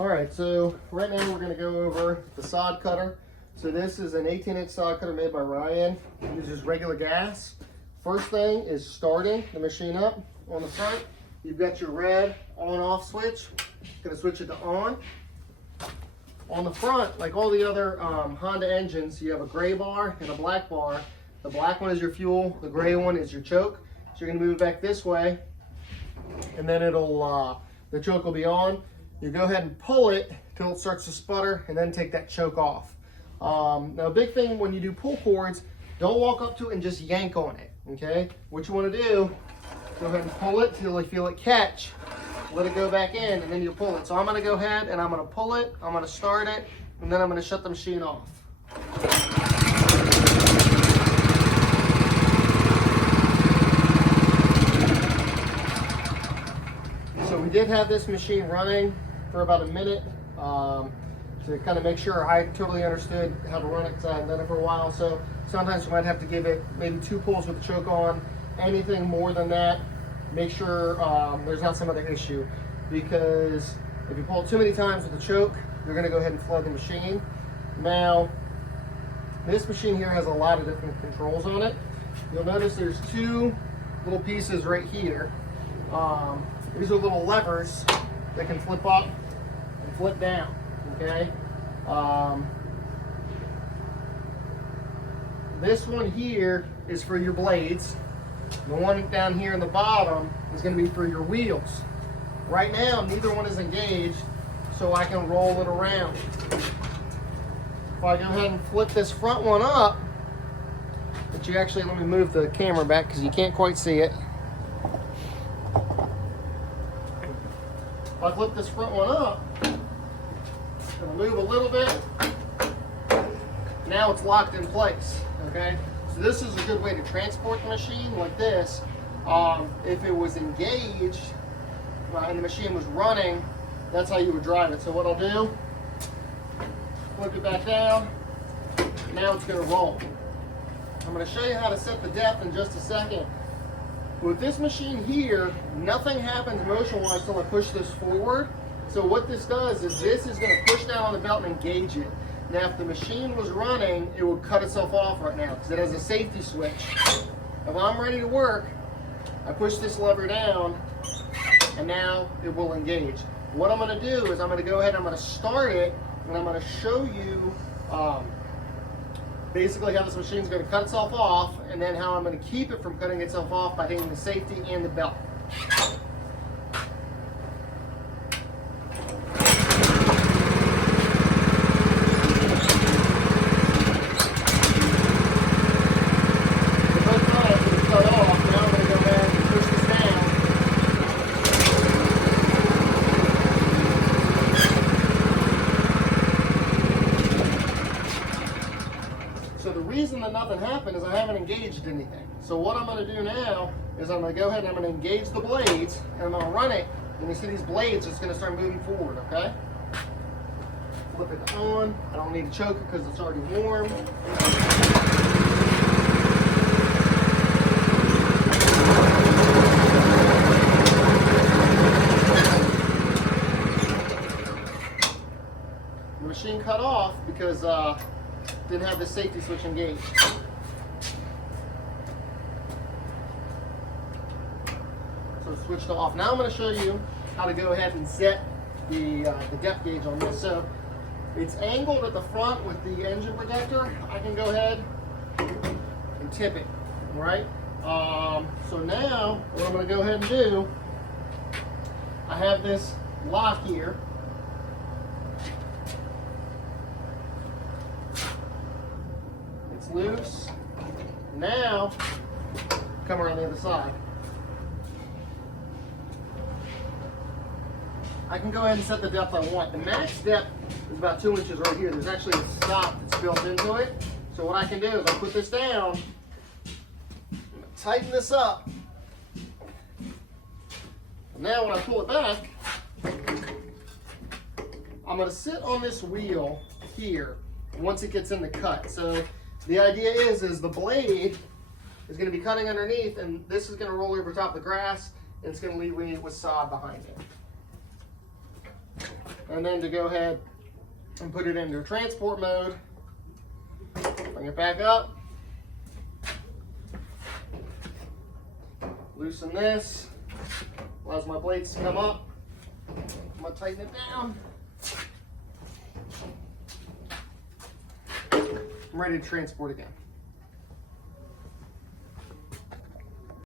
All right, so right now we're going to go over the sod cutter. So this is an 18-inch sod cutter made by Ryan. It uses regular gas. First thing is starting the machine up. On the front, you've got your red on-off switch. Going to switch it to on. On the front, like all the other Honda engines, you have a gray bar and a black bar. The black one is your fuel, the gray one is your choke. So you're going to move it back this way, and then it'll the choke will be on. You go ahead and pull it till it starts to sputter, and then take that choke off. Now, a big thing when you do pull cords, don't walk up to it and just yank on it, okay? What you want to do, go ahead and pull it till you feel it catch, let it go back in, and then you pull it. So I'm going to go ahead and I'm going to pull it, I'm going to start it, and then I'm going to shut the machine off. So we did have this machine running for about a minute to kind of make sure I totally understood how to run it, because I hadn't done it for a while. So sometimes you might have to give it maybe 2 pulls with the choke on. Anything more than that, make sure there's not some other issue, because if you pull it too many times with the choke, you're going to go ahead and flood the machine. Now, this machine here has a lot of different controls on it. You'll notice there's 2 little pieces right here. These are little levers that can flip up and flip down, okay? This one here is for your blades. The one down here in the bottom is going to be for your wheels. Right now, neither one is engaged, so I can roll it around. If I go ahead and flip this front one up, but you actually, let me move the camera back because you can't quite see it. If I flip this front one up, it'll move a little bit. Now it's locked in place, okay? So this is a good way to transport the machine like this. If it was engaged and the machine was running, that's how you would drive it. So what I'll do, flip it back down. Now it's gonna roll. I'm gonna show you how to set the depth in just a second. With this machine here, nothing happens motion-wise until I push this forward. So what this does is this is going to push down on the belt and engage it. Now, if the machine was running, it would cut itself off right now because it has a safety switch. If I'm ready to work, I push this lever down, and now it will engage. What I'm going to do is I'm going to go ahead and I'm going to start it, and I'm going to show you basically how this machine is going to cut itself off, and then how I'm going to keep it from cutting itself off by hitting the safety and the belt. So the reason that nothing happened is I haven't engaged anything. So what I'm going to do now is I'm going to go ahead and I'm going to engage the blades, and I'm going to run it, and you see these blades, it's going to start moving forward, okay? Flip it on. I don't need to choke it because it's already warm. The machine cut off because didn't have the safety switch engaged. So it's switched off. Now I'm going to show you how to go ahead and set the depth gauge on this. So it's angled at the front with the engine protector. I can go ahead and tip it, right? So now what I'm going to go ahead and do, I have this lock here. Loose. Now, come around the other side. I can go ahead and set the depth I want. The max depth is about 2 inches right here. There's actually a stop that's built into it. So what I can do is I put this down, tighten this up. Now when I pull it back, I'm going to sit on this wheel here once it gets in the cut. So the idea is the blade is going to be cutting underneath, and this is going to roll over top of the grass, and it's going to leave me with sod behind it. And then to go ahead and put it into transport mode, bring it back up, loosen this, allows my blades to come up. I'm gonna tighten it down. I'm ready to transport again.